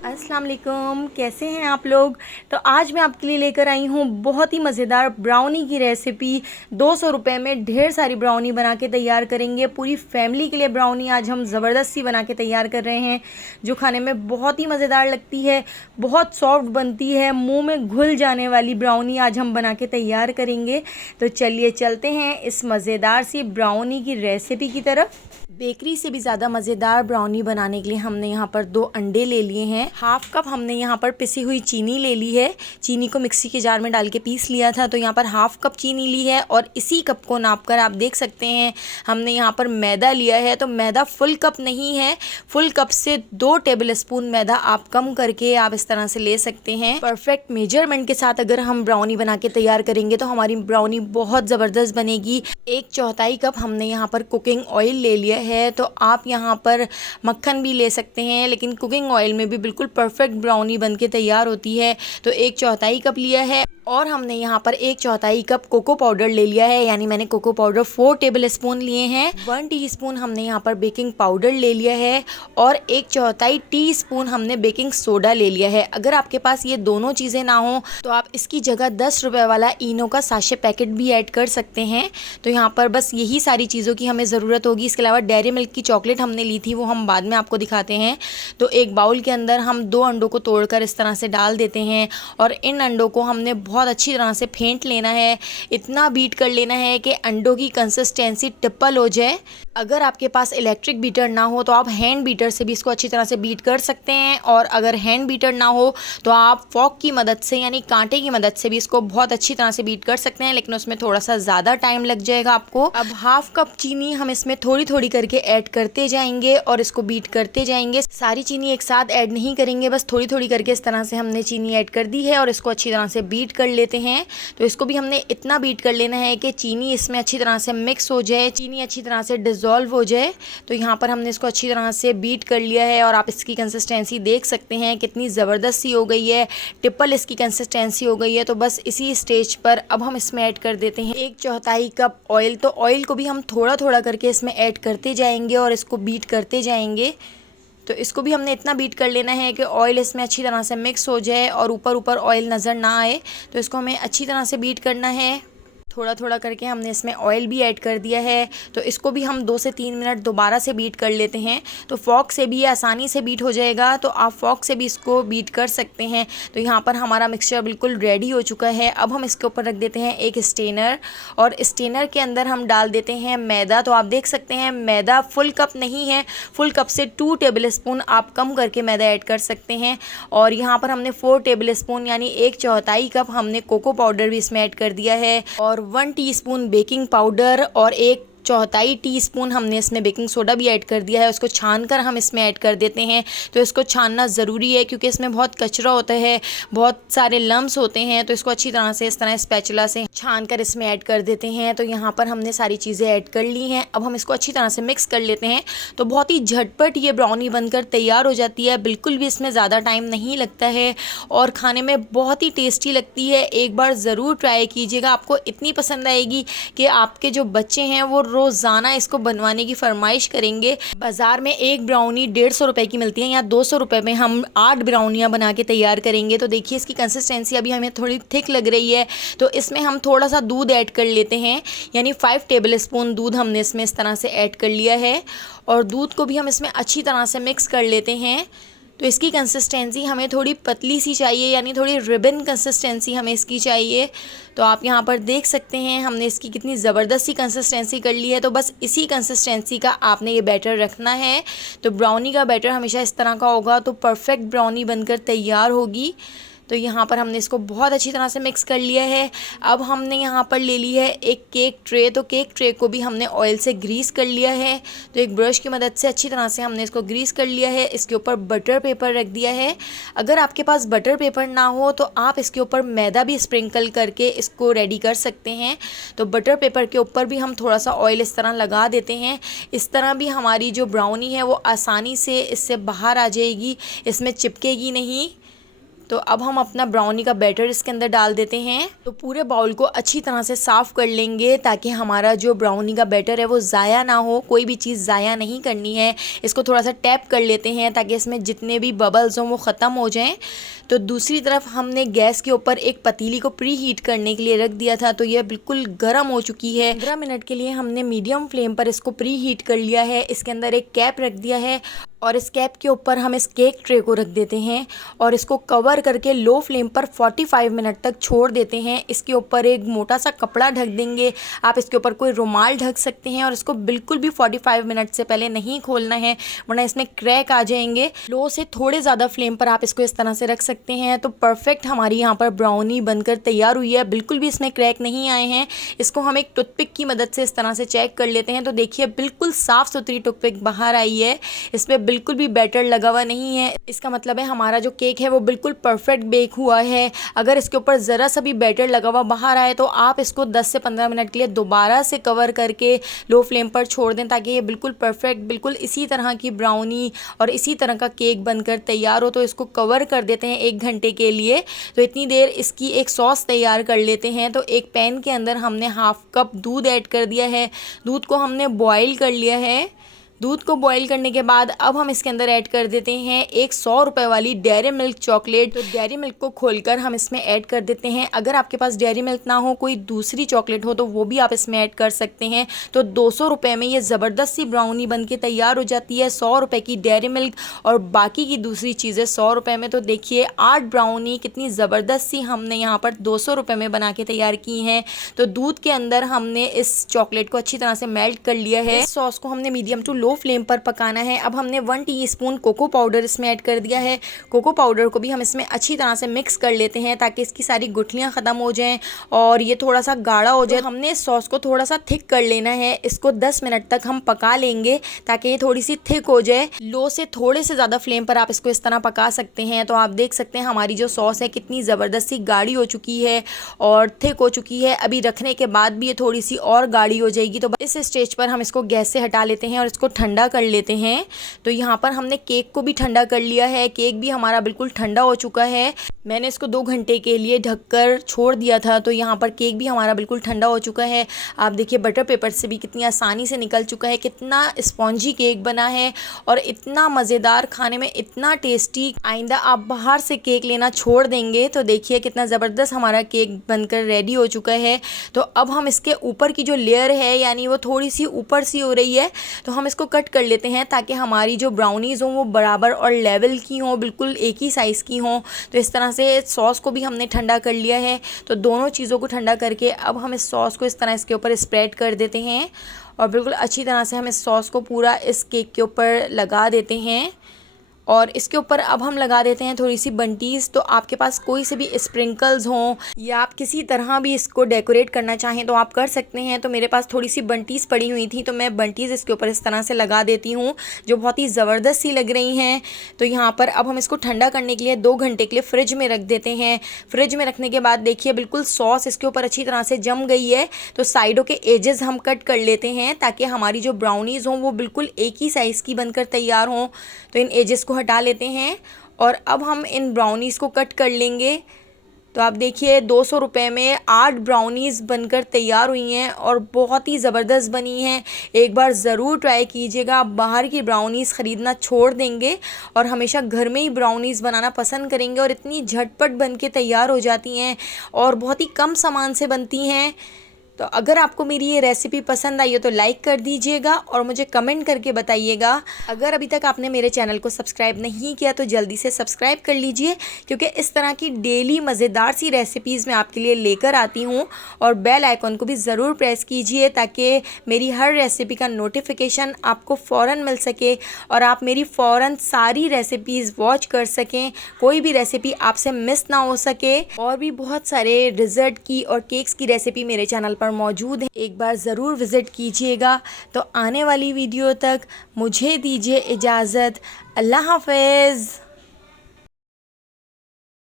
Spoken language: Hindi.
अस्सलाम वालेकुम, कैसे हैं आप लोग। तो आज मैं आपके लिए लेकर आई हूँ बहुत ही मज़ेदार ब्राउनी की रेसिपी। 200 रुपये में ढेर सारी ब्राउनी बना के तैयार करेंगे। पूरी फैमिली के लिए ब्राउनी आज हम ज़बरदस्ती बना के तैयार कर रहे हैं, जो खाने में बहुत ही मज़ेदार लगती है, बहुत सॉफ्ट बनती है, मुंह में घुल जाने वाली ब्राउनी आज हम बना के तैयार करेंगे। तो चलिए चलते हैं इस मज़ेदार सी ब्राउनी की रेसिपी की तरफ। बेकरी से भी ज़्यादा मज़ेदार ब्राउनी बनाने के लिए हमने यहाँ पर 2 अंडे ले लिए हैं। हाफ कप हमने यहाँ पर पिसी हुई चीनी ले ली है। चीनी को मिक्सी के जार में डाल के पीस लिया था, तो यहाँ पर हाफ कप चीनी ली है और इसी कप को नाप कर आप देख सकते हैं हमने यहाँ पर मैदा लिया है। तो मैदा फुल कप नहीं है, फुल कप से 2 टेबल स्पून मैदा आप कम करके आप इस तरह से ले सकते हैं। परफेक्ट मेजरमेंट के साथ अगर हम ब्राउनी बना के तैयार करेंगे तो हमारी ब्राउनी बहुत ज़बरदस्त बनेगी। 1/4 कप हमने यहाँ पर कुकिंग ऑयल ले लिया है। तो आप यहाँ पर मक्खन भी ले सकते हैं, लेकिन कुकिंग ऑयल में भी बिल्कुल परफेक्ट ब्राउनी बन के तैयार होती है। तो 1/4 कप लिया है और हमने यहाँ पर 1/4 कप कोको पाउडर ले लिया है, यानी मैंने कोको पाउडर 4 टेबल स्पून लिए हैं। 1 टीस्पून हमने यहाँ पर बेकिंग पाउडर ले लिया है और 1/4 टीस्पून हमने बेकिंग सोडा ले लिया है। अगर आपके पास ये दोनों चीज़ें ना हो तो आप इसकी जगह 10 रुपये वाला इनो का साशे पैकेट भी ऐड कर सकते हैं। तो यहाँ पर बस यही सारी चीज़ों की हमें ज़रूरत होगी। इसके अलावा डेयरी मिल्क की चॉकलेट हमने ली थी, वो हम बाद में आपको दिखाते हैं। तो एक बाउल के अंदर हम 2 अंडों को तोड़कर इस तरह से डाल देते हैं और इन अंडों को हमने बहुत अच्छी तरह से फेंट लेना है। इतना बीट कर लेना है कि अंडों की कंसिस्टेंसी टिप्पल हो जाए। अगर आपके पास इलेक्ट्रिक बीटर ना हो तो आप हैंड बीटर से भी इसको अच्छी तरह से बीट कर सकते हैं, और अगर हैंड बीटर ना हो तो आप फॉक की मदद से यानी कांटे की मदद से भी इसको बहुत अच्छी तरह से बीट कर सकते हैं, लेकिन उसमें थोड़ा सा ज़्यादा टाइम लग जाएगा आपको। अब हाफ कप चीनी हम इसमें थोड़ी थोड़ी करके ऐड करते जाएंगे और इसको बीट करते जाएंगे। सारी चीनी एक साथ ऐड नहीं करेंगे, बस थोड़ी थोड़ी करके इस तरह से हमने चीनी ऐड कर दी है और इसको अच्छी तरह से बीट कर लेते हैं। तो इसको भी हमने इतना बीट कर लेना है कि चीनी इसमें अच्छी तरह से मिक्स हो जाए, चीनी अच्छी तरह से डिज़ोल्व हो जाए। तो यहाँ पर हमने इसको अच्छी तरह से बीट कर लिया है और आप इसकी कंसिस्टेंसी देख सकते हैं कितनी ज़बरदस्त सी हो गई है, टिप्पल इसकी कंसिस्टेंसी हो गई है। तो बस इसी स्टेज पर अब हम इसमें ऐड कर देते हैं 1/4 कप ऑयल। तो ऑयल को भी हम थोड़ा थोड़ा करके इसमें ऐड करते जाएंगे और इसको बीट करते जाएंगे। तो इसको भी हमने इतना बीट कर लेना है कि ऑयल इसमें अच्छी तरह से मिक्स हो जाए और ऊपर ऊपर ऑयल नज़र ना आए। तो इसको हमें अच्छी तरह से बीट करना है। थोड़ा थोड़ा करके हमने इसमें ऑयल भी ऐड कर दिया है। तो इसको भी हम 2 से 3 मिनट दोबारा से बीट कर लेते हैं। तो फॉक से भी ये आसानी से बीट हो जाएगा, तो आप फॉक से भी इसको बीट कर सकते हैं। तो यहाँ पर हमारा मिक्सचर बिल्कुल रेडी हो चुका है। अब हम इसके ऊपर रख देते हैं एक स्टेनर और स्टेनर के अंदर हम डाल देते हैं मैदा। तो आप देख सकते हैं मैदा फुल कप नहीं है, फुल कप से 2 टेबल स्पून आप कम करके मैदा ऐड कर सकते हैं। और यहाँ पर हमने 4 टेबल स्पून यानी 1/4 कप हमने कोको पाउडर भी इसमें ऐड कर दिया है और 1 टीस्पून बेकिंग पाउडर और 1/4 टीस्पून हमने इसमें बेकिंग सोडा भी ऐड कर दिया है। उसको छान कर हम इसमें ऐड कर देते हैं। तो इसको छानना ज़रूरी है क्योंकि इसमें बहुत कचरा होता है, बहुत सारे लम्स होते हैं। तो इसको अच्छी तरह से इस तरह स्पैचुला से छान कर इसमें ऐड कर देते हैं। तो यहाँ पर हमने सारी चीज़ें ऐड कर ली हैं। अब हम इसको अच्छी तरह से मिक्स कर लेते हैं। तो बहुत ही झटपट ये ब्राउनी बनकर तैयार हो जाती है, बिल्कुल भी इसमें ज़्यादा टाइम नहीं लगता है और खाने में बहुत ही टेस्टी लगती है। एक बार ज़रूर ट्राई कीजिएगा, आपको इतनी पसंद आएगी कि आपके जो बच्चे हैं वो रोज़ाना इसको बनवाने की फरमाइश करेंगे। बाज़ार में एक ब्राउनी 150 रुपए की मिलती है, यहाँ 200 रुपये में हम 8 ब्राउनियाँ बना के तैयार करेंगे। तो देखिए इसकी कंसिस्टेंसी अभी हमें थोड़ी थिक लग रही है। तो इसमें हम थोड़ा सा दूध ऐड कर लेते हैं, यानी 5 टेबल स्पून दूध हमने इसमें इस तरह से ऐड कर लिया है और दूध को भी हम इसमें अच्छी तरह से मिक्स कर लेते हैं। तो इसकी कंसिस्टेंसी हमें थोड़ी पतली सी चाहिए, यानी थोड़ी रिबन कंसिस्टेंसी हमें इसकी चाहिए। तो आप यहाँ पर देख सकते हैं हमने इसकी कितनी ज़बरदस्त सी कंसिस्टेंसी कर ली है। तो बस इसी कंसिस्टेंसी का आपने ये बैटर रखना है। तो ब्राउनी का बैटर हमेशा इस तरह का होगा तो परफेक्ट ब्राउनी बनकर तैयार होगी। तो यहाँ पर हमने इसको बहुत अच्छी तरह से मिक्स कर लिया है। अब हमने यहाँ पर ले ली है एक केक ट्रे। तो केक ट्रे को भी हमने ऑयल से ग्रीस कर लिया है। तो एक ब्रश की मदद से अच्छी तरह से हमने इसको ग्रीस कर लिया है। इसके ऊपर बटर पेपर रख दिया है। अगर आपके पास बटर पेपर ना हो तो आप इसके ऊपर मैदा भी स्प्रिंकल करके इसको रेडी कर सकते हैं। तो बटर पेपर के ऊपर भी हम थोड़ा सा ऑयल इस तरह लगा देते हैं। इस तरह भी हमारी जो ब्राउनी है वो आसानी से इससे बाहर आ जाएगी, इसमें चिपकेगी नहीं। तो अब हम अपना ब्राउनी का बैटर इसके अंदर डाल देते हैं। तो पूरे बाउल को अच्छी तरह से साफ़ कर लेंगे ताकि हमारा जो ब्राउनी का बैटर है वो ज़ाया ना हो। कोई भी चीज़ ज़ाया नहीं करनी है। इसको थोड़ा सा टैप कर लेते हैं ताकि इसमें जितने भी बबल्स हों वो ख़त्म हो जाएं। तो दूसरी तरफ हमने गैस के ऊपर एक पतीली को प्री हीट करने के लिए रख दिया था, तो यह बिल्कुल गर्म हो चुकी है। 15 मिनट के लिए हमने मीडियम फ्लेम पर इसको प्री हीट कर लिया है। इसके अंदर एक कैप रख दिया है और इस कैप के ऊपर हम इस केक ट्रे को रख देते हैं और इसको कवर करके लो फ्लेम पर 45 मिनट तक छोड़ देते हैं। इसके ऊपर एक मोटा सा कपड़ा ढक देंगे। आप इसके ऊपर कोई रुमाल ढक सकते हैं और इसको बिल्कुल भी 45 मिनट से पहले नहीं खोलना है, वरना इसमें क्रैक आ जाएंगे। लो से थोड़े ज़्यादा फ्लेम पर आप इसको इस तरह से रख सकते हैं। तो परफेक्ट हमारी यहाँ पर ब्राउनी बनकर तैयार हुई है। बिल्कुल भी इसमें क्रैक नहीं आए हैं। इसको हम एक टूथपिक की मदद से इस तरह से चेक कर लेते हैं। तो देखिए बिल्कुल साफ़ सुथरी टूथपिक बाहर आई है। इसमें बिल्कुल भी बैटर लगा हुआ नहीं है। इसका मतलब है हमारा जो केक है वो बिल्कुल परफेक्ट बेक हुआ है। अगर इसके ऊपर ज़रा सा भी बैटर लगा हुआ बाहर आए तो आप इसको 10 से 15 मिनट के लिए दोबारा से कवर करके लो फ्लेम पर छोड़ दें ताकि ये बिल्कुल परफेक्ट, बिल्कुल इसी तरह की ब्राउनी और इसी तरह का केक बनकर तैयार हो। तो इसको कवर कर देते हैं 1 घंटे के लिए। तो इतनी देर इसकी एक सॉस तैयार कर लेते हैं। तो एक पैन के अंदर हमने हाफ कप दूध ऐड कर दिया है। दूध को हमने बॉईल कर लिया है। दूध को बॉईल करने के बाद अब हम इसके अंदर ऐड कर देते हैं एक 100 रुपये वाली डेयरी मिल्क चॉकलेट। तो डेयरी मिल्क को खोलकर हम इसमें ऐड कर देते हैं। अगर आपके पास डेयरी मिल्क ना हो, कोई दूसरी चॉकलेट हो, तो वो भी आप इसमें ऐड कर सकते हैं। तो 200 रुपये में ये ज़बरदस्त सी ब्राउनी बन के तैयार हो जाती है। 100 रुपये की डेयरी मिल्क और बाकी की दूसरी चीज़ें 100 रुपये में। तो देखिए 8 ब्राउनी कितनी ज़बरदस्त सी हमने यहाँ पर 200 रुपये में बना के तैयार की हैं। तो दूध के अंदर हमने इस चॉकलेट को अच्छी तरह से मेल्ट कर लिया है। इस सॉस को हमने मीडियम टू लो फ्लेम पर पकाना है। अब हमने 1 टीस्पून कोको पाउडर इसमें ऐड कर दिया है। कोको पाउडर को भी हम इसमें अच्छी तरह से मिक्स कर लेते हैं ताकि इसकी सारी गुठलियाँ ख़त्म हो जाएं और ये थोड़ा सा गाढ़ा हो जाए। हमने इस सॉस को थोड़ा सा थिक कर लेना है। इसको 10 मिनट तक हम पका लेंगे ताकि ये थोड़ी सी थिक हो जाए। लो से थोड़े से ज़्यादा फ्लेम पर आप इसको इस तरह पका सकते हैं। तो आप देख सकते हैं हमारी जो सॉस है कितनी ज़बरदस्त सी गाढ़ी हो चुकी है और थिक हो चुकी है। अभी रखने के बाद भी ये थोड़ी सी और गाढ़ी हो जाएगी। तो इस स्टेज पर हम इसको गैस से हटा लेते हैं और इसको ठंडा कर लेते हैं। तो यहाँ पर हमने केक को भी ठंडा कर लिया है। केक भी हमारा बिल्कुल ठंडा हो चुका है। मैंने इसको 2 घंटे के लिए ढककर छोड़ दिया था। तो यहाँ पर केक भी हमारा बिल्कुल ठंडा हो चुका है। आप देखिए बटर पेपर से भी कितनी आसानी से निकल चुका है। कितना स्पॉन्जी केक बना है और इतना मज़ेदार, खाने में इतना टेस्टी। आइंदा आप बाहर से केक लेना छोड़ देंगे। तो देखिए कितना ज़बरदस्त हमारा केक बनकर रेडी हो चुका है। तो अब हम इसके ऊपर की जो लेयर है यानी वो थोड़ी सी ऊपर सी हो रही है, तो हम इसको कट कर लेते हैं ताकि हमारी जो ब्राउनीज़ हों वो बराबर और लेवल की हों, बिल्कुल एक ही साइज़ की हों। तो इस तरह से सॉस को भी हमने ठंडा कर लिया है। तो दोनों चीज़ों को ठंडा करके अब हम इस सॉस को इस तरह इसके ऊपर स्प्रेड कर देते हैं और बिल्कुल अच्छी तरह से हम इस सॉस को पूरा इस केक के ऊपर लगा देते हैं। और इसके ऊपर अब हम लगा देते हैं थोड़ी सी बंटीज़। तो आपके पास कोई से भी स्प्रिंकल्स हों या आप किसी तरह भी इसको डेकोरेट करना चाहें तो आप कर सकते हैं। तो मेरे पास थोड़ी सी बंटीज़ पड़ी हुई थी तो मैं बंटीज़ इसके ऊपर इस तरह से लगा देती हूँ जो बहुत ही ज़बरदस्त सी लग रही हैं। तो यहाँ पर अब हम इसको ठंडा करने के लिए 2 घंटे के लिए फ्रिज में रख देते हैं। फ्रिज में रखने के बाद देखिए बिल्कुल सॉस इसके ऊपर अच्छी तरह से जम गई है। तो साइडों के एजेस हम कट कर लेते हैं ताकि हमारी जो ब्राउनीज़ हों वो बिल्कुल एक ही साइज़ की बनकर तैयार हों। तो इन एजेस को हटा लेते हैं और अब हम इन ब्राउनीज़ को कट कर लेंगे। तो आप देखिए 200 रुपये में 8 ब्राउनीज़ बनकर तैयार हुई हैं और बहुत ही ज़बरदस्त बनी हैं। एक बार ज़रूर ट्राई कीजिएगा। आप बाहर की ब्राउनीज़ ख़रीदना छोड़ देंगे और हमेशा घर में ही ब्राउनीज़ बनाना पसंद करेंगे और इतनी झटपट बन के तैयार हो जाती हैं और बहुत ही कम सामान से बनती हैं। तो अगर आपको मेरी ये रेसिपी पसंद आई हो तो लाइक कर दीजिएगा और मुझे कमेंट करके बताइएगा। अगर अभी तक आपने मेरे चैनल को सब्सक्राइब नहीं किया तो जल्दी से सब्सक्राइब कर लीजिए क्योंकि इस तरह की डेली मज़ेदार सी रेसिपीज़ मैं आपके लिए लेकर आती हूँ। और बेल आइकॉन को भी ज़रूर प्रेस कीजिए ताकि मेरी हर रेसिपी का नोटिफिकेशन आपको फ़ौरन मिल सके और आप मेरी फ़ौरन सारी रेसिपीज़ वॉच कर सकें, कोई भी रेसिपी आपसे मिस ना हो सके। और भी बहुत सारे डिज़र्ट की और केक्स की रेसिपी मेरे चैनल पर मौजूद है, एक बार ज़रूर विज़िट कीजिएगा। तो आने वाली वीडियो तक मुझे दीजिए इजाज़त। अल्लाह हाफ़िज़।